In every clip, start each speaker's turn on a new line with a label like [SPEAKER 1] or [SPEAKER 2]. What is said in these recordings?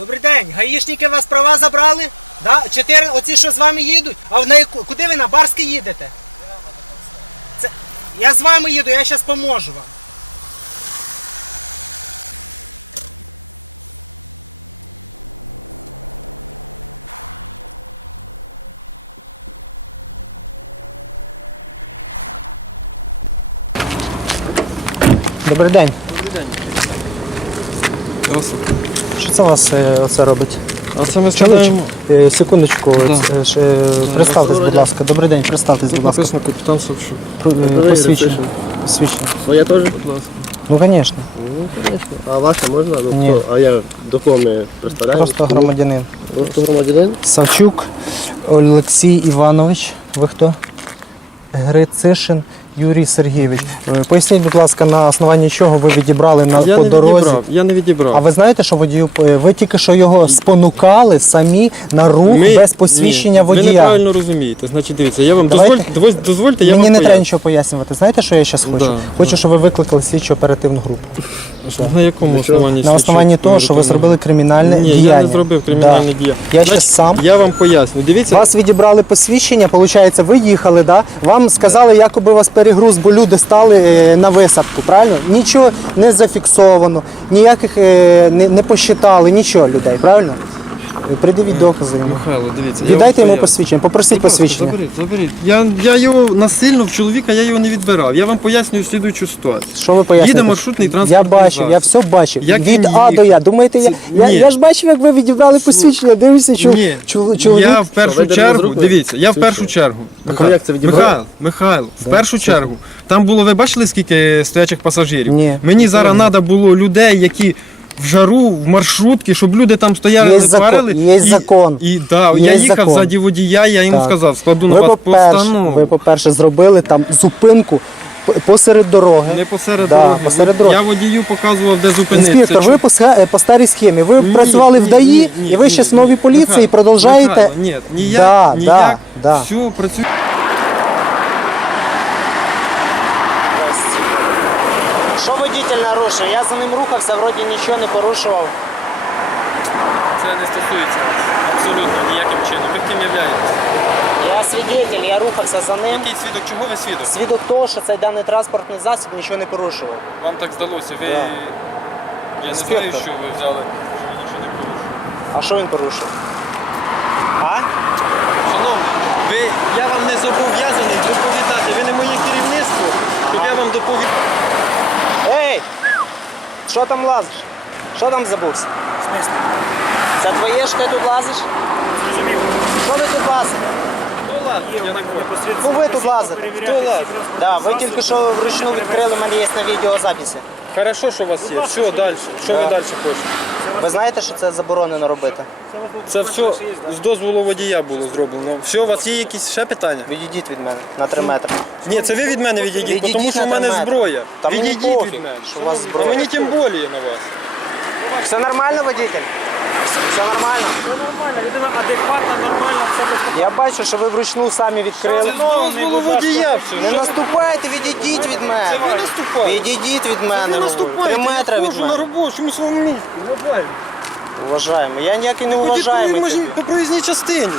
[SPEAKER 1] Добрий день. Гаїшники вас права забрали? Да? Чотири, оці, що з вами їдуть? А на яку, куди ви на Барське їдете? Це, я з вами їду, я зараз поможу вам. Добрий день. Що це у вас е, оце робить?
[SPEAKER 2] А це ми складаємо.
[SPEAKER 1] е, секундочку,
[SPEAKER 2] Да.
[SPEAKER 1] це ж, е, представтесь, будь ласка. Добрий день, представтесь, будь ласка.
[SPEAKER 2] Написано капітан Савчук.
[SPEAKER 1] Про- е,
[SPEAKER 3] Давай
[SPEAKER 1] Посвідчення. Посвідчення.
[SPEAKER 3] Своє теж?
[SPEAKER 2] Будь ласка.
[SPEAKER 1] Ну, звісно.
[SPEAKER 3] Ну, звісно. А ваше можна? Ну,
[SPEAKER 1] Ні.
[SPEAKER 3] хто? А я до кого ми представляємо?
[SPEAKER 1] Просто громадянин.
[SPEAKER 3] Просто громадянин?
[SPEAKER 1] Савчук Олексій Іванович. Ви хто? Грицишин Юрій Сергійович. Е, Поясніть, будь ласка, на основанні чого ви відібрали на
[SPEAKER 2] Я
[SPEAKER 1] по
[SPEAKER 2] не
[SPEAKER 1] дорозі.
[SPEAKER 2] відібрав. Я не відібрав.
[SPEAKER 1] А ви знаєте, що водію е, ви тільки що його спонукали самі на рух
[SPEAKER 2] Ми-
[SPEAKER 1] без посвідчення
[SPEAKER 2] Ні,
[SPEAKER 1] водія.
[SPEAKER 2] Ви неправильно розумієте. Значить, дивіться, я вам
[SPEAKER 1] Давайте-
[SPEAKER 2] дозвольте, дозвольте, дозвольте, я
[SPEAKER 1] Мені
[SPEAKER 2] вам
[SPEAKER 1] не треба нічого пояснювати. Знаєте, що я зараз хочу?
[SPEAKER 2] Да,
[SPEAKER 1] хочу, щоб ви викликали слідчу оперативну групу.
[SPEAKER 2] На якому
[SPEAKER 3] Для
[SPEAKER 2] основанні?
[SPEAKER 1] На основанні того, що ви зробили кримінальне
[SPEAKER 2] Ні,
[SPEAKER 1] діяння.
[SPEAKER 2] я не зробив кримінальне
[SPEAKER 1] Да.
[SPEAKER 2] діяння.
[SPEAKER 1] Я
[SPEAKER 2] Значить,
[SPEAKER 1] сам.
[SPEAKER 2] Я вам поясню. Дивіться,
[SPEAKER 1] Вас відібрали посвідчення, виходить, ви їхали, да? вам сказали, якоби вас перегруз, бо люди стали е, на висадку, правильно? Нічого не зафіксовано, ніяких е, не, не посчитали, нічого людей, правильно? Е, Придивіть докази йому.
[SPEAKER 2] Михайло, дивіться. я
[SPEAKER 1] Віддайте
[SPEAKER 2] вам
[SPEAKER 1] йому
[SPEAKER 2] поясню.
[SPEAKER 1] посвідчення, попросіть
[SPEAKER 2] Будь ласка,
[SPEAKER 1] посвідчення.
[SPEAKER 2] Заберіть, заберіть. Я, я його насильно в чоловіка, я його не відбирав. Я вам пояснюю слідуючу ситуацію.
[SPEAKER 1] Що ви поясните?
[SPEAKER 2] Їде маршрутний
[SPEAKER 1] Я
[SPEAKER 2] транспортний
[SPEAKER 1] бачив, я
[SPEAKER 2] засіб.
[SPEAKER 1] все бачив.
[SPEAKER 2] Як
[SPEAKER 1] Від А до Я. Думаєте, я,
[SPEAKER 2] Це-
[SPEAKER 1] я,
[SPEAKER 2] Ні.
[SPEAKER 1] я ж бачив, як ви відібрали посвідчення. Дивлюся, чу,
[SPEAKER 2] Ні,
[SPEAKER 1] чу, чоловік.
[SPEAKER 2] я в першу
[SPEAKER 3] видерли
[SPEAKER 2] чергу, дивіться, я в першу
[SPEAKER 3] що?
[SPEAKER 2] чергу.
[SPEAKER 3] А як це відібрали?
[SPEAKER 2] Михайло, Михайло, в першу чергу. Там було, ви бачили, скільки стоячих пасажирів?
[SPEAKER 1] Ні.
[SPEAKER 2] Мені зараз треба було людей, які в жару, в маршрутки, щоб люди там стояли,
[SPEAKER 1] Є
[SPEAKER 2] не
[SPEAKER 1] закон,
[SPEAKER 2] парили.
[SPEAKER 1] є
[SPEAKER 2] і,
[SPEAKER 1] закон.
[SPEAKER 2] І, да,
[SPEAKER 1] Є
[SPEAKER 2] я їхав
[SPEAKER 1] закон.
[SPEAKER 2] ззаді водія, я йому
[SPEAKER 1] Так.
[SPEAKER 2] сказав, складу на
[SPEAKER 1] Ви,
[SPEAKER 2] вас
[SPEAKER 1] по-перше,
[SPEAKER 2] постанову.
[SPEAKER 1] ви, по-перше, зробили там зупинку п- посеред дороги.
[SPEAKER 2] Не посеред
[SPEAKER 1] Да,
[SPEAKER 2] дороги.
[SPEAKER 1] посеред дороги.
[SPEAKER 2] Я водію показував, де зупинитися.
[SPEAKER 1] Інспектор, ви по, сха- по старій схемі. Ви
[SPEAKER 2] Ні,
[SPEAKER 1] працювали
[SPEAKER 2] ні,
[SPEAKER 1] в ДАІ,
[SPEAKER 2] ні, ні,
[SPEAKER 1] і ви
[SPEAKER 2] ні,
[SPEAKER 1] ще з
[SPEAKER 2] ні.
[SPEAKER 1] новій поліції
[SPEAKER 2] Михайло,
[SPEAKER 1] продовжаєте.
[SPEAKER 2] Михайло, ні, ніяк,
[SPEAKER 1] Да,
[SPEAKER 2] ніяк.
[SPEAKER 1] да, да.
[SPEAKER 2] Все, працює.
[SPEAKER 1] Що водитель нарушив? Я за ним рухався, вроді нічого не порушував.
[SPEAKER 2] Це не стосується абсолютно ніяким чином. Ви ким являєтесь?
[SPEAKER 1] Я свідетель, я рухався за ним.
[SPEAKER 2] Який свідок? Чого ви свідок?
[SPEAKER 1] Свідок того, що цей даний транспортний засіб нічого не порушував.
[SPEAKER 2] Вам так здалося. Ви...
[SPEAKER 1] Да.
[SPEAKER 2] Я не знаю, що ви взяли, що ви нічого не порушили.
[SPEAKER 1] А що він порушив? А?
[SPEAKER 2] Шановні, ви, я вам не зобов'язаний доповідати. Ви не моє керівництво, щоб я вам доповідав.
[SPEAKER 1] Ей! Що там лазиш? Що там забувся? Це твоє що ти тут лазиш? Що ви тут лазите?
[SPEAKER 2] Хто лазить? Я не кого.
[SPEAKER 1] Ну ви тут лазите.
[SPEAKER 2] Хто лазить?
[SPEAKER 1] Да, ви тільки що вручну відкрили, у мене є на відеозаписі.
[SPEAKER 2] Хорошо, що у вас є. Все, далі. Що ви далі хочете?
[SPEAKER 1] Ви знаєте, що це заборонено робити?
[SPEAKER 2] Це все з дозволу водія було зроблено. Все, у вас є якісь ще питання?
[SPEAKER 1] Відійдіть від мене на 3 метри.
[SPEAKER 2] Ні, це ви від мене відійдіть,
[SPEAKER 1] Відійдіть
[SPEAKER 2] тому що
[SPEAKER 1] на
[SPEAKER 2] в мене
[SPEAKER 1] метри.
[SPEAKER 2] зброя.
[SPEAKER 1] Та мені
[SPEAKER 2] відійдіть
[SPEAKER 1] пофіг,
[SPEAKER 2] від мене.
[SPEAKER 1] що у вас зброя.
[SPEAKER 2] Мені тим більше на вас.
[SPEAKER 1] Все нормально, водитель? Все нормально?
[SPEAKER 4] Все нормально, людина адекватна, нормальна,
[SPEAKER 1] Я бачу, що ви вручну самі відкрили.
[SPEAKER 2] Це з дозволу водія.
[SPEAKER 1] Не наступайте, відійдіть від мене.
[SPEAKER 2] Це ви наступаєте.
[SPEAKER 1] Відійдіть від
[SPEAKER 2] Це
[SPEAKER 1] мене.
[SPEAKER 2] ви наступаєте.
[SPEAKER 1] Три метри
[SPEAKER 2] Я
[SPEAKER 1] від
[SPEAKER 2] ходжу на
[SPEAKER 1] мене.
[SPEAKER 2] робочому своєму місці. Вважаю.
[SPEAKER 1] Уважаємо. Я ніякий не
[SPEAKER 2] Ходіть по,
[SPEAKER 1] уважаємо.
[SPEAKER 2] можі- по проїзній частині.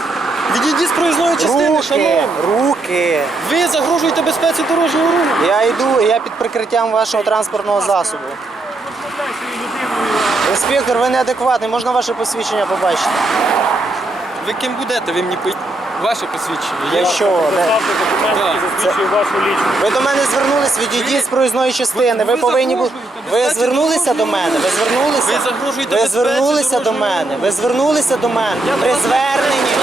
[SPEAKER 2] Відійдіть з проїзної частини,
[SPEAKER 1] Руки,
[SPEAKER 2] шановні.
[SPEAKER 1] руки.
[SPEAKER 2] Ви загрожуєте безпеці дорожнього руху.
[SPEAKER 1] Я йду, я під прикриттям вашого транспортного засобу.
[SPEAKER 4] Своєю людиною.
[SPEAKER 1] Інспектор, ви неадекватний, можна ваше посвідчення побачити?
[SPEAKER 2] Ви ким будете? Ви мені по... Ваше посвідчення.
[SPEAKER 1] Я що?
[SPEAKER 4] Доставте документ, який
[SPEAKER 2] Так.
[SPEAKER 4] засвідчує вашу лічність.
[SPEAKER 1] Ви до мене звернулись, відійдіть з проїзної частини. Ви
[SPEAKER 2] ви
[SPEAKER 1] повинні бути.
[SPEAKER 2] загрожуєте
[SPEAKER 1] Ви
[SPEAKER 2] безпеці
[SPEAKER 1] звернулися до мене. Ви звернулися.
[SPEAKER 2] Ви загрожуєте
[SPEAKER 1] Ви
[SPEAKER 2] безпеці
[SPEAKER 1] звернулися до мене. Ви звернулися до мене. При зверненні.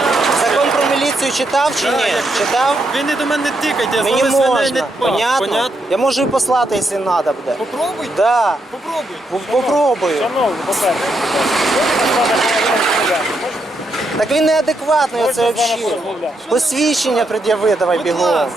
[SPEAKER 1] Закон читав чи ні? Читав?
[SPEAKER 2] Ви не до мене не тикайте, я з вами свиней не
[SPEAKER 1] Понятно?
[SPEAKER 2] Понятно?
[SPEAKER 1] Я можу і послати, якщо треба буде.
[SPEAKER 2] Попробуйте.
[SPEAKER 1] Да.
[SPEAKER 2] Попробуйте.
[SPEAKER 1] Попробую.
[SPEAKER 4] Шановні, по-перше, можна з вами порозмовляти? Можна,
[SPEAKER 1] Так він неадекватний.
[SPEAKER 4] можна
[SPEAKER 1] Оце
[SPEAKER 4] з вами
[SPEAKER 1] взагалі.
[SPEAKER 4] порозмовляти?
[SPEAKER 1] Посвідчення пред'яви, давай
[SPEAKER 2] Будь
[SPEAKER 1] бігом.
[SPEAKER 2] ласка.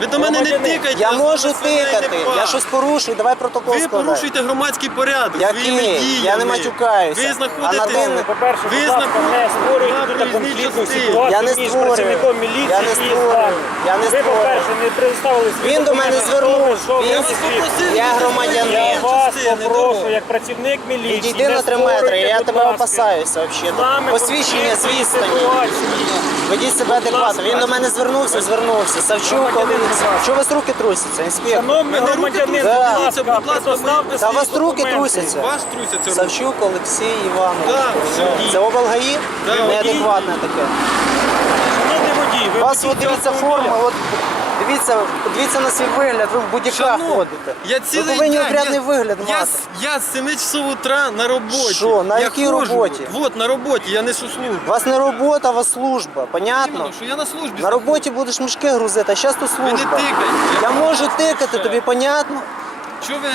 [SPEAKER 2] Ви до мене не
[SPEAKER 4] Громадянин,
[SPEAKER 2] тикайте.
[SPEAKER 1] Я можу
[SPEAKER 2] вами
[SPEAKER 1] тикати, я щось порушую, давай протокол
[SPEAKER 2] Ви
[SPEAKER 1] складай.
[SPEAKER 2] порушуєте громадський порядок
[SPEAKER 1] Який?
[SPEAKER 2] своїми
[SPEAKER 1] Я
[SPEAKER 2] діями.
[SPEAKER 1] не матюкаюся.
[SPEAKER 2] Ви знаходите...
[SPEAKER 1] А.
[SPEAKER 4] По-перше, будь ласка, не
[SPEAKER 2] знаходитесь
[SPEAKER 4] створюйте тут конфліктну ситуацію між
[SPEAKER 1] створюю.
[SPEAKER 4] працівником
[SPEAKER 1] Я
[SPEAKER 4] міліції і
[SPEAKER 1] створюю.
[SPEAKER 4] вами.
[SPEAKER 1] Я не
[SPEAKER 4] Ви,
[SPEAKER 1] створюю.
[SPEAKER 4] по-перше, не представили свої
[SPEAKER 1] Він до мене
[SPEAKER 4] документи, хто ви,
[SPEAKER 1] звернув.
[SPEAKER 4] що ви
[SPEAKER 1] Він-
[SPEAKER 4] зі свідком.
[SPEAKER 1] Я громадянин.
[SPEAKER 4] Я вас попрошу, як працівник міліції,
[SPEAKER 1] Підійди
[SPEAKER 4] не
[SPEAKER 1] на три метри,
[SPEAKER 4] створюйте,
[SPEAKER 1] я
[SPEAKER 4] будь
[SPEAKER 1] тебе
[SPEAKER 4] ласка,
[SPEAKER 1] опасаюся взагалі.
[SPEAKER 4] нами
[SPEAKER 1] Посвідчення з
[SPEAKER 4] конфліктної ситуації.
[SPEAKER 1] Ведіть себе
[SPEAKER 4] Будь
[SPEAKER 1] адекватно.
[SPEAKER 4] ласка.
[SPEAKER 1] Він до мене звернувся, звернувся. Савчук,
[SPEAKER 4] Громадянин,
[SPEAKER 1] Олексій.
[SPEAKER 4] Будь ласка.
[SPEAKER 1] Що у вас руки трусяться, інспектор?
[SPEAKER 4] Шановний громадянин, будь
[SPEAKER 2] Будь
[SPEAKER 4] ласка, предоставте
[SPEAKER 2] Та
[SPEAKER 1] у
[SPEAKER 4] свої
[SPEAKER 1] вас руки
[SPEAKER 4] документи.
[SPEAKER 1] трусяться.
[SPEAKER 2] Вас трусяться руки.
[SPEAKER 1] Савчук Олексій Іванович.
[SPEAKER 2] Да,
[SPEAKER 1] Це облгаї?
[SPEAKER 2] Да.
[SPEAKER 1] Неадекватне таке.
[SPEAKER 4] Шановний водій, ви
[SPEAKER 1] вас от дивіться
[SPEAKER 4] автомобіля.
[SPEAKER 1] форма, от дивіться, дивіться на свій вигляд, ви в будь-яках
[SPEAKER 2] Шановний,
[SPEAKER 1] ходите.
[SPEAKER 2] я цілий
[SPEAKER 1] ви повинні
[SPEAKER 2] день,
[SPEAKER 1] обрядний
[SPEAKER 2] я,
[SPEAKER 1] вигляд
[SPEAKER 2] я,
[SPEAKER 1] мати.
[SPEAKER 2] з- я з 7 часов утра на роботі.
[SPEAKER 1] Що, на
[SPEAKER 2] я
[SPEAKER 1] якій роботі?
[SPEAKER 2] Вот, на роботі, я несу службу.
[SPEAKER 1] У вас не робота, а у вас служба, понятно?
[SPEAKER 2] Іменно, що я на службі.
[SPEAKER 1] На роботі будеш мішки грузити, а зараз тут
[SPEAKER 2] Ви не
[SPEAKER 1] служба.
[SPEAKER 2] тикайте.
[SPEAKER 1] Я можу тикати, тобі понятно?
[SPEAKER 2] Чому ви,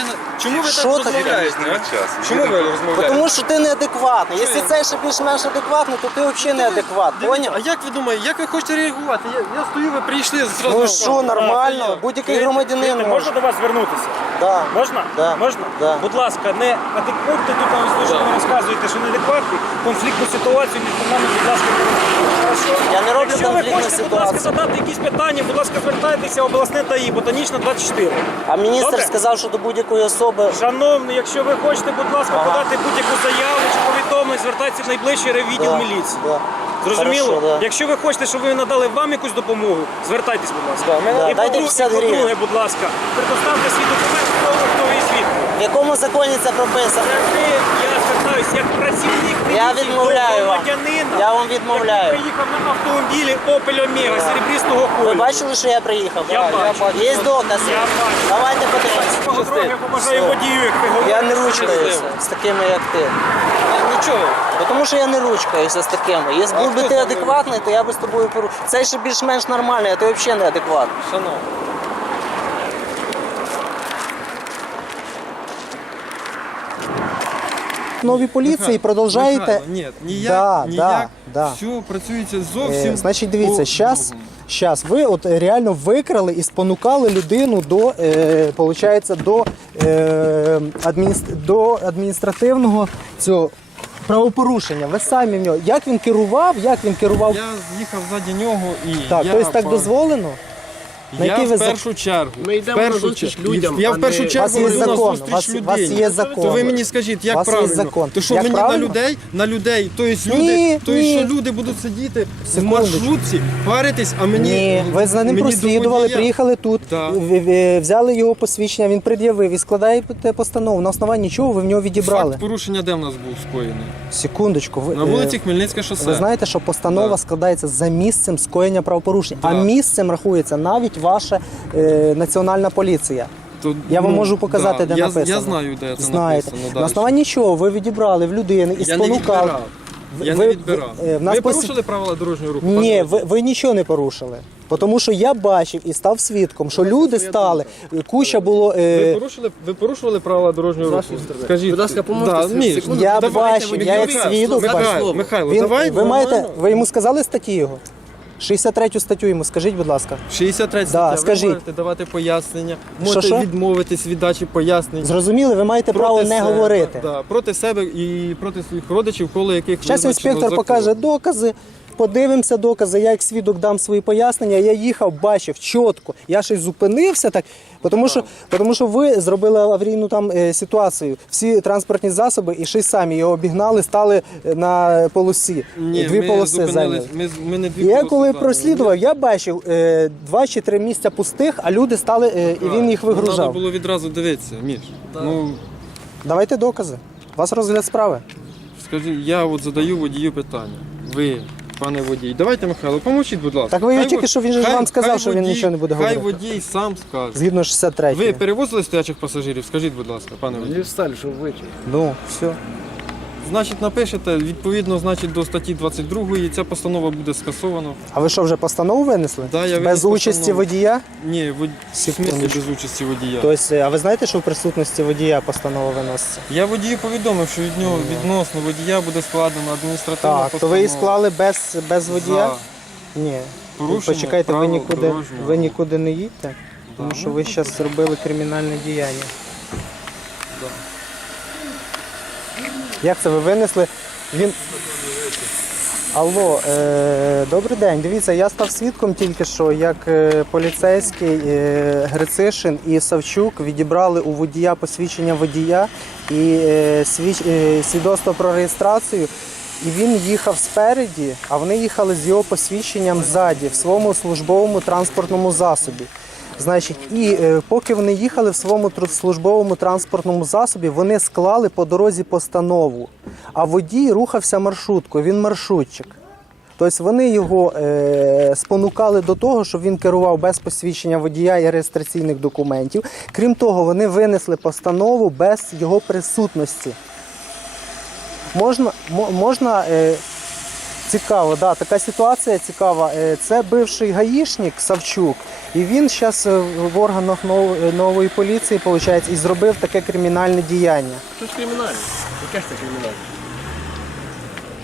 [SPEAKER 2] чому ви
[SPEAKER 1] Що
[SPEAKER 2] так
[SPEAKER 1] таке?
[SPEAKER 2] розмовляєте? А? Чому ви розмовляєте?
[SPEAKER 1] Тому що ти неадекватний. Якщо
[SPEAKER 2] я?
[SPEAKER 1] цей ще більш-менш адекватний, то ти взагалі неадекватний.
[SPEAKER 2] Дивіться,
[SPEAKER 1] Поняв?
[SPEAKER 2] а як ви думаєте, як ви хочете реагувати? Я, я стою, ви прийшли зразу.
[SPEAKER 1] Ну що, нормально, будь-який громадянин
[SPEAKER 4] Чуєте?
[SPEAKER 1] може.
[SPEAKER 4] Можна до вас звернутися?
[SPEAKER 1] Да.
[SPEAKER 4] Можна?
[SPEAKER 1] Да.
[SPEAKER 4] Можна?
[SPEAKER 1] Да.
[SPEAKER 4] Будь ласка, не адекватте тут ось те, що ви розказуєте, що неадекватний. Конфліктну ситуацію між нами, будь ласка, не робіть. Хорошо?
[SPEAKER 1] Я не роблю
[SPEAKER 4] Якщо ви
[SPEAKER 1] конфліктну
[SPEAKER 4] хочете, будь ласка,
[SPEAKER 1] ситуацію.
[SPEAKER 4] задати якісь питання, будь ласка, звертайтеся в обласне ДАІ, ботанічна 24.
[SPEAKER 1] А міністр
[SPEAKER 4] Добре?
[SPEAKER 1] сказав, що до будь-якої особи
[SPEAKER 4] Шановний, якщо ви хочете, будь ласка,
[SPEAKER 1] Ага.
[SPEAKER 4] подати будь-яку заяву чи повідомлення, звертайтеся в найближчий райвідділ
[SPEAKER 1] Да,
[SPEAKER 4] міліції.
[SPEAKER 1] да.
[SPEAKER 4] Зрозуміло?
[SPEAKER 1] Хорошо, да.
[SPEAKER 4] Якщо ви хочете, щоб ви надали вам якусь допомогу, звертайтесь, будь ласка.
[SPEAKER 2] Да, мене-
[SPEAKER 4] І
[SPEAKER 1] Дайте
[SPEAKER 4] по-друге,
[SPEAKER 1] 50
[SPEAKER 4] і по-друге, будь ласка, предоставте свій документ, хто ви, хто ви і звідки.
[SPEAKER 1] в якому законі це прописано?
[SPEAKER 4] Це ви, я звертаюся як працівник
[SPEAKER 1] Я
[SPEAKER 4] міліції
[SPEAKER 1] відмовляю вам.
[SPEAKER 4] громадянина.
[SPEAKER 1] Я вам відмовляю.
[SPEAKER 4] Який приїхав на автомобілі Opel Omega серебрістого
[SPEAKER 1] Ви
[SPEAKER 4] кольору.
[SPEAKER 1] бачили, що я приїхав?
[SPEAKER 4] Я бачу.
[SPEAKER 1] Є докази.
[SPEAKER 4] Я бачу.
[SPEAKER 1] Давайте подивимося.
[SPEAKER 4] Трохи побажаю водію, як ви говорите.
[SPEAKER 1] Я не ручкаюся з такими, як ти.
[SPEAKER 2] Ну чого?
[SPEAKER 1] Тому що я не ручкаюся з такими. Якщо був би ти адекватний, то я би з тобою пору. Цей ще більш-менш нормальний, а ти взагалі не адекватний.
[SPEAKER 2] Шановний.
[SPEAKER 1] Нові поліції продовжаєте.
[SPEAKER 2] Михайло, Ні, ніяк,
[SPEAKER 1] Да,
[SPEAKER 2] ніяк.
[SPEAKER 1] да, да.
[SPEAKER 2] Все працюється зовсім.
[SPEAKER 1] Е, значить, дивіться, зараз,
[SPEAKER 2] по-другому.
[SPEAKER 1] щас, ви от е, реально викрали і спонукали людину до, е, получається, до, е, адміністр... до адміністративного цього правопорушення. Ви самі в нього. Як він керував, як він керував.
[SPEAKER 2] Я з'їхав ззаді нього і.
[SPEAKER 1] Так,
[SPEAKER 2] я
[SPEAKER 1] тобто так
[SPEAKER 2] по-
[SPEAKER 1] дозволено? На
[SPEAKER 2] Я
[SPEAKER 1] який ви
[SPEAKER 2] в
[SPEAKER 1] за-
[SPEAKER 2] першу чергу.
[SPEAKER 3] Ми йдемо
[SPEAKER 2] в першу
[SPEAKER 3] на зустріч
[SPEAKER 2] чергу-
[SPEAKER 3] людям,
[SPEAKER 2] Я
[SPEAKER 3] а
[SPEAKER 2] в першу
[SPEAKER 3] не-
[SPEAKER 1] У
[SPEAKER 2] чергу
[SPEAKER 1] вас є
[SPEAKER 2] йду на
[SPEAKER 1] закон,
[SPEAKER 2] зустріч
[SPEAKER 1] у вас, у вас є закон.
[SPEAKER 2] То ви мені скажіть, як
[SPEAKER 1] У вас є
[SPEAKER 2] правильно?
[SPEAKER 1] закон.
[SPEAKER 2] То що
[SPEAKER 1] Як
[SPEAKER 2] мені
[SPEAKER 1] правильно?
[SPEAKER 2] на людей, на людей, то есть люди,
[SPEAKER 1] Ні,
[SPEAKER 2] то есть,
[SPEAKER 1] ні.
[SPEAKER 2] що люди будуть сидіти в
[SPEAKER 1] Секундочку.
[SPEAKER 2] маршрутці, паритись, а мені
[SPEAKER 1] Ні, ви за ним
[SPEAKER 2] мені
[SPEAKER 1] прослідували, приїхали тут,
[SPEAKER 2] Да.
[SPEAKER 1] в- в- взяли його посвідчення, він пред'явив і складаєте постанову. На основанні чого ви в нього відібрали?
[SPEAKER 2] Факт порушення де в нас був скоєний?
[SPEAKER 1] Секундочку, ви,
[SPEAKER 2] На
[SPEAKER 1] е,
[SPEAKER 2] вулиці Хмельницьке шосе.
[SPEAKER 1] Ви знаєте, що постанова
[SPEAKER 2] Да.
[SPEAKER 1] складається за місцем скоєння правопорушення, а місцем рахується навіть ваша е, національна поліція.
[SPEAKER 2] То,
[SPEAKER 1] Я вам
[SPEAKER 2] ну,
[SPEAKER 1] можу показати,
[SPEAKER 2] да,
[SPEAKER 1] де
[SPEAKER 2] я,
[SPEAKER 1] написано.
[SPEAKER 2] Я знаю, де це
[SPEAKER 1] Знаєте.
[SPEAKER 2] написано.
[SPEAKER 1] На основанні чого ви відібрали в людини і
[SPEAKER 2] Я
[SPEAKER 1] спонукали.
[SPEAKER 2] Я
[SPEAKER 1] Ви-
[SPEAKER 2] не відбирав.
[SPEAKER 1] ви- е, в нас
[SPEAKER 2] ви
[SPEAKER 1] пос-
[SPEAKER 2] порушили правила дорожнього руху?
[SPEAKER 1] Ні, ви, ви нічого не порушили. Тому що я бачив і став свідком, що люди стали, куча було.
[SPEAKER 2] Ви
[SPEAKER 1] Е,
[SPEAKER 2] порушили, ви порушили правила дорожнього руху? Скажіть.
[SPEAKER 3] Будь ласка, поможете
[SPEAKER 2] Да, ні.
[SPEAKER 3] секунду.
[SPEAKER 1] я
[SPEAKER 3] Давайте,
[SPEAKER 1] бачив, я як свідок
[SPEAKER 3] Михайло,
[SPEAKER 1] бачив.
[SPEAKER 2] Михайло,
[SPEAKER 1] Він,
[SPEAKER 2] давай
[SPEAKER 1] ви маєте,
[SPEAKER 2] нормально.
[SPEAKER 1] ви йому сказали статті його? 63 статтю йому скажіть, будь ласка.
[SPEAKER 2] 63
[SPEAKER 1] Да,
[SPEAKER 2] стаття,
[SPEAKER 1] скажіть.
[SPEAKER 2] ви можете давати пояснення, можете
[SPEAKER 1] що?
[SPEAKER 2] відмовитись від дачі пояснень.
[SPEAKER 1] Зрозуміли, ви маєте право не
[SPEAKER 2] себе,
[SPEAKER 1] говорити.
[SPEAKER 2] Да, проти себе і проти своїх родичів, коло яких
[SPEAKER 1] Зараз
[SPEAKER 2] визначено
[SPEAKER 1] інспектор
[SPEAKER 2] закон.
[SPEAKER 1] покаже докази. Подивимося докази, я як свідок дам свої пояснення. Я їхав, бачив чітко. Я ще й зупинився так, тому що, тому що ви зробили аварійну там е, ситуацію. Всі транспортні засоби і ще й самі його обігнали, стали е, на полосі.
[SPEAKER 2] Ні,
[SPEAKER 1] Дві
[SPEAKER 2] ми
[SPEAKER 1] полоси зайняли.
[SPEAKER 2] Ми, ми не дві
[SPEAKER 1] я
[SPEAKER 2] полоси
[SPEAKER 1] коли прослідував, я бачив е, два чи три місця пустих, а люди стали, е, і він їх
[SPEAKER 2] Треба
[SPEAKER 1] вигружав.
[SPEAKER 2] було відразу дивитися, Міш. Ну,
[SPEAKER 1] Давайте докази. У вас розгляд справи.
[SPEAKER 2] скажи, я от задаю водію питання. Ви, пане водій, давайте, Михайло, поможіть, будь ласка.
[SPEAKER 1] Так ви
[SPEAKER 2] Хай
[SPEAKER 1] тільки що він же ж
[SPEAKER 2] хай-
[SPEAKER 1] вам сказав,
[SPEAKER 2] хай
[SPEAKER 1] що він
[SPEAKER 2] водій-
[SPEAKER 1] нічого не буде
[SPEAKER 2] Хай
[SPEAKER 1] говорити.
[SPEAKER 2] водій сам скаже.
[SPEAKER 1] Згідно 63.
[SPEAKER 2] Ви перевозили стоячих пасажирів? Скажіть, будь ласка, пане водій.
[SPEAKER 3] Вони встали, щоб вийти.
[SPEAKER 1] Ну, все.
[SPEAKER 2] Значить, напишете, відповідно, значить, до статті 22 ця постанова буде скасована.
[SPEAKER 1] А ви що, вже постанову винесли?
[SPEAKER 2] Да, я
[SPEAKER 1] Без
[SPEAKER 2] виніс
[SPEAKER 1] участі
[SPEAKER 2] постанову.
[SPEAKER 1] водія?
[SPEAKER 2] Ні, вод... в смислі
[SPEAKER 1] Секундочку.
[SPEAKER 2] без участі водія.
[SPEAKER 1] Тобто, а ви знаєте, що в присутності водія постанова виноситься?
[SPEAKER 2] Я водію повідомив, що від нього відносно водія буде складено адміністративна
[SPEAKER 1] Так, то ви її
[SPEAKER 2] постанова.
[SPEAKER 1] склали без, без водія?
[SPEAKER 2] Да.
[SPEAKER 1] Ні.
[SPEAKER 2] Порушення
[SPEAKER 1] Почекайте, ви
[SPEAKER 2] правил
[SPEAKER 1] нікуди,
[SPEAKER 2] дорожнього
[SPEAKER 1] ви нікуди не їдьте, тому що ви зараз зробили кримінальне діяння. Як це ви винесли? Він. Алло, е, добрий день. Дивіться, я став свідком тільки що, як е, поліцейський е, Грицишин і Савчук відібрали у водія посвідчення водія і е, свіч, е, свідоцтво про реєстрацію. І він їхав спереді, а вони їхали з його посвідченням ззаді, в своєму службовому транспортному засобі. Значить, і е, поки вони їхали в своєму службовому транспортному засобі, вони склали по дорозі постанову. А водій рухався маршруткою, він маршрутчик. Тобто вони його е, спонукали до того, щоб він керував без посвідчення водія і реєстраційних документів. Крім того, вони винесли постанову без його присутності. Можна, мо- можна е, Цікаво, да, така ситуація цікава. Е, Це бивший гаїшник Савчук, і він зараз в органах е, нової поліції, виходить, і зробив таке кримінальне діяння.
[SPEAKER 3] Щось кримінальне. Яке це кримінальне?